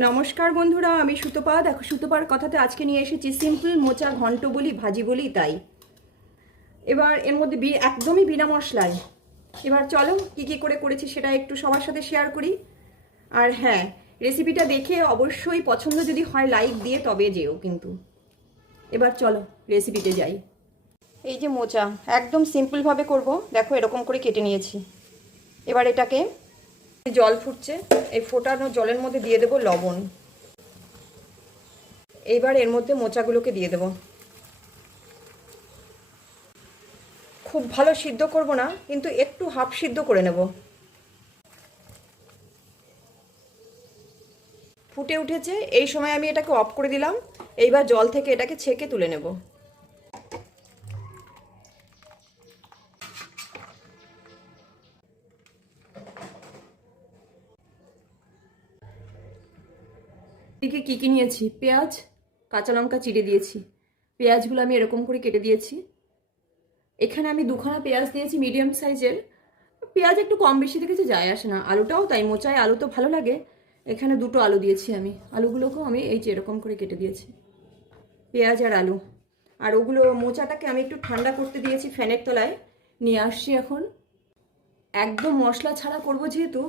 নমস্কার বন্ধুরা, আমি সুতপা। দেখো, সুতপার কথাতে আজকে নিয়ে এসেছি সিম্পল মোচা, ঘন্ট বলি, ভাজি বলি, তাই। এবার এর মধ্যে বি- একদমই বিনা মশলায়। এবার চলো, কি কি করে করেছি সেটা একটু সবার সাথে শেয়ার করি। আর হ্যাঁ রেসিপিটা দেখে অবশ্যই পছন্দ যদি হয় লাইক দিয়ে তবে যেও কিন্তু। এবার চলো রেসিপিতে যাই। এই যে মোচা, একদম সিম্পলভাবে করব। দেখো, এরকম করে কেটে নিয়েছি। এবার এটাকে জল ফুটছে। এই ফোটানো জলের মধ্যে দিয়ে দেবো লবণ। এইবার এর মধ্যে মোচাগুলোকে দিয়ে দেব। খুব ভালো সিদ্ধ করব না, কিন্তু একটু হাফ সিদ্ধ করে নেব। ফুটে উঠেছে, এই সময় আমি এটাকে অফ করে দিলাম। এইবার জল থেকে এটাকে ছেঁকে তুলে নেব। এদিকে কী কী নিয়েছি? পেঁয়াজ, কাঁচা লঙ্কা চিড়ে দিয়েছি। পেঁয়াজগুলো আমি এরকম করে কেটে দিয়েছি। এখানে আমি দুখানা পেঁয়াজ দিয়েছি মিডিয়াম সাইজের। পেঁয়াজ একটু কম বেশি থেকে কিছু যায় আসে না। আলুটাও তাই, মোচায় আলু তো ভালো লাগে। এখানে দুটো আলু দিয়েছি আমি। আলুগুলোকেও আমি এই যে এরকম করে কেটে দিয়েছি। পেঁয়াজ আর আলু। আর ওগুলো মোচাটাকে আমি একটু ঠান্ডা করতে দিয়েছি ফ্যানের তলায়। নিয়ে আসছি এখন। একদম মশলা ছাড়া করব যেহেতু।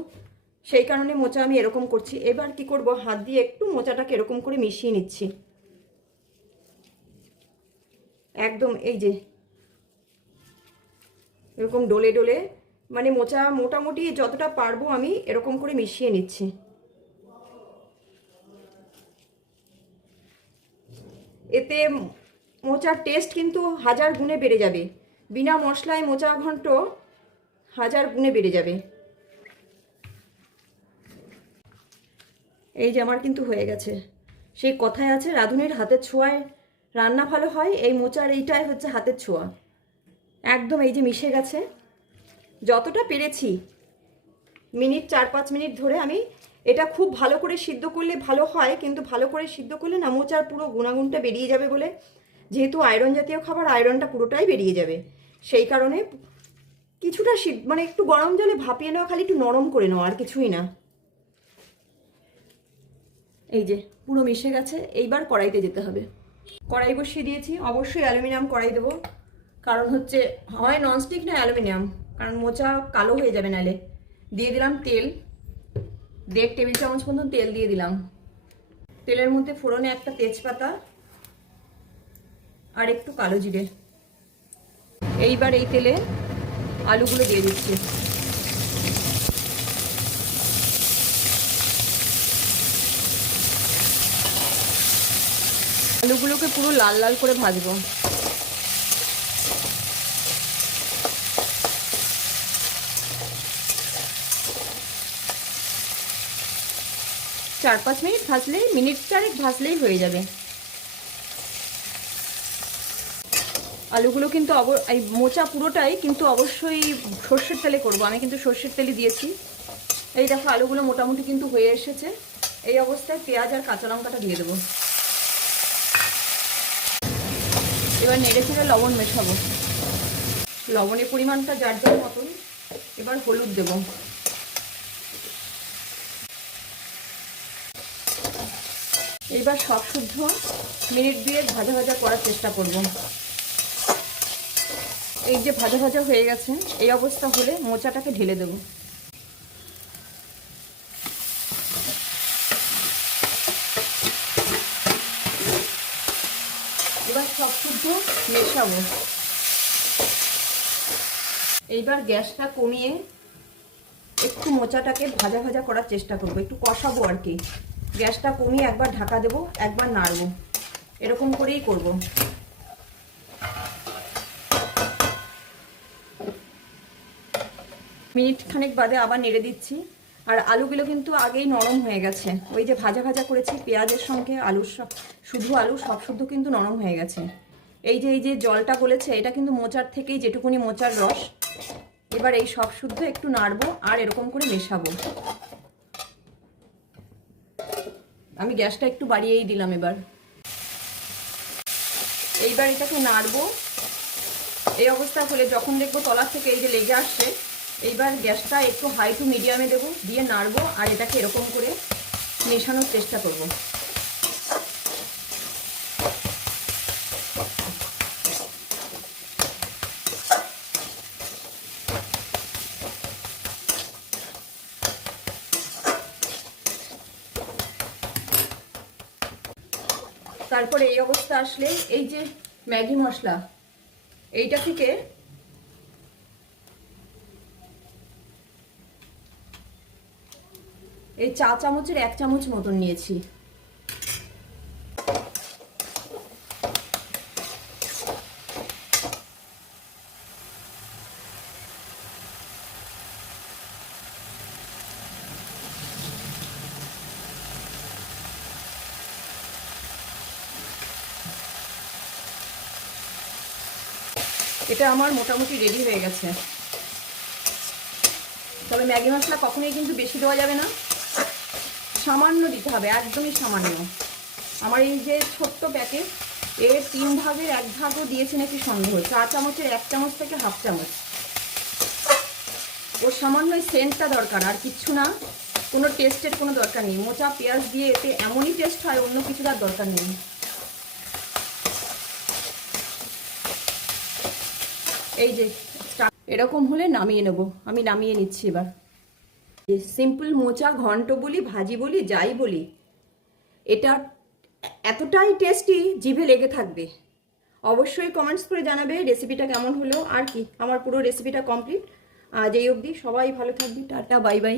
সেই কারণে মোচা আমি এরকম করছি। এবার কি করব? হাত দিয়ে একটু মোচাটাকে এরকম করে মিশিয়ে নিচ্ছি। একদম এই যে, এরকম ডলে ডলে মানে মোচা মোটামুটি যতটা পারব আমি এরকম করে মিশিয়ে নিচ্ছি। এতে মোচার টেস্ট কিন্তু হাজার গুণে বেড়ে যাবে। বিনা মশলায় মোচা ঘন্ট হাজার গুণে বেড়ে যাবে। এই যে আমার কিন্তু হয়ে গেছে। সেই কথায় আছে, রাঁধুনির হাতের ছোঁয়ায় রান্না ভালো হয়, এই মোচার এইটাই হচ্ছে হাতের ছোঁয়া। একদম এই যে মিশে গেছে। যতটা পেরেছি, মিনিট চার পাঁচ মিনিট ধরে আমি এটা খুব ভালো করে সিদ্ধ করলে ভালো হয়, কিন্তু ভালো করে সিদ্ধ করলে না মোচার পুরো গুণাগুণটা বেরিয়ে যাবে বলে, যেহেতু আয়রন জাতীয় খাবার, আয়রনটা পুরোটাই বেরিয়ে যাবে। সেই কারণে কিছুটা মানে একটু গরম জলে ভাপিয়ে নেওয়া খালি একটু নরম করে নেওয়া আর কিছুই না। এই যে, পুরো মিশে গেছে, এইবার কড়াইতে যেতে হবে। কড়াই বসিয়ে দিয়েছি, অবশ্যই অ্যালুমিনিয়াম কড়াই দেবো। কারণ হচ্ছে, হয় ননস্টিক না অ্যালুমিনিয়াম, কারণ মোচা কালো হয়ে যাবে নালে। দিয়ে দিলাম তেল। দেড় টেবিল চামচ মতন তেল দিয়ে দিলাম। তেলের মধ্যে ফোড়নে একটা তেজপাতা আর একটু কালো জিরে। এইবার এই তেলে আলুগুলো দিয়ে দিচ্ছি। আলুগুলোকে পুরো লাল লাল করে ভাজবো। চার পাঁচ মিনিট ভাজলেই, মিনিট চারেক ভাজলেই হয়ে যাবে। আলুগুলো কিন্তু এই মোচা পুরোটাই কিন্তু অবশ্যই সর্ষের তেলে করব। আমি কিন্তু সর্ষের তেলে দিয়েছি। এই দেখো, আলুগুলো মোটামুটি কিন্তু হয়ে এসেছে। এই অবস্থায় পেঁয়াজ আর কাঁচা লঙ্কাটা দিয়ে দেবো। এবার নেড়ে চেড়ে লবণ মেশাবো। লবণের পরিমাণটা যার যার মতন এবার হলুদ দেব। এইবার সব শুদ্ধ মিনিট দিয়ে ভাজা ভাজা করার চেষ্টা করব। এই যে ভাজা ভাজা হয়ে গেছে, এই অবস্থা হলে মোচাটাকে ঢেলে দেব। এবার সব শুদ্ধ মেশাবো। এইবার গ্যাসটা কমিয়ে একটু মোচাটাকে ভাজা ভাজা করার চেষ্টা করব। একটু কষাবো আর কি। গ্যাসটা কমিয়ে একবার ঢাকা দেবো, একবার নাড়বো। এরকম করেই করব। মিনিট খানেক বাদে আবার নেড়ে দিচ্ছি। আর আলুগুলো কিন্তু আগেই নরম হয়ে গেছে। ওই যে ভাজা ভাজা করেছি, পেঁয়াজের সঙ্গে আলুর শুধু আলু, সব শুদ্ধ কিন্তু নরম হয়ে গেছে। এই যে এই যে জলটা বলেছে এটা কিন্তু মোচার থেকেই যেটুকুনি মোচার রস, এবার এই সব শুদ্ধ একটু নাড়বো আর এরকম করে মেশাবো। আমি গ্যাসটা একটু বাড়িয়েই দিলাম এবার। এইবার এটাকে নাড়বো। এই অবস্থা হলে যখন দেখব তলার থেকে এই যে লেগে আসছে এইবার গ্যাসটা একটু হাই টু মিডিয়ামে দেবো, দিয়ে নাড়বো, আর এটাকে এরকম করে মেশানোর চেষ্টা করব। তারপরে এই অবস্থা আসলে এই যে ম্যাগি মশলা, এইটা থেকে এই চা চামচের এক চামচ মতন নিয়েছি। এটা আমার মোটামুটি রেডি হয়ে গেছে। তবে ম্যাগি মশলা কখনোই কিন্তু বেশি দেওয়া যাবে না। সামান্য দিতে হবে, একদমই সামান্য। আমার এই যে ছোট্ট প্যাকেট এর তিন ভাগের এক ভাগও দিয়েছে নাকি সন্দেহ চা চামচের এক চামচ থেকে হাফ চামচ। ওর সামান্য সেন্টটা দরকার, আর কিচ্ছু না। কোনো টেস্টের কোনো দরকার নেই। মোচা, পেঁয়াজ দিয়ে এতে এমনই টেস্ট হয়, অন্য কিছু তার দরকার নেই। এই যে, এরকম হলে নামিয়ে নেব। আমি নামিয়ে নিচ্ছি এবার। সিম্পল মোচা, ঘন্ট বলি, ভাজি বলি, যাই বলি, এটা এতটাই টেস্টি জিভে লেগে থাকবে। অবশ্যই কমেন্টস করে জানাবে রেসিপিটা কেমন হলো, আর কি, আমার পুরো রেসিপিটা কমপ্লিট আজ এই অবধি, সবাই ভালো থাকবে, টাটা বাই বাই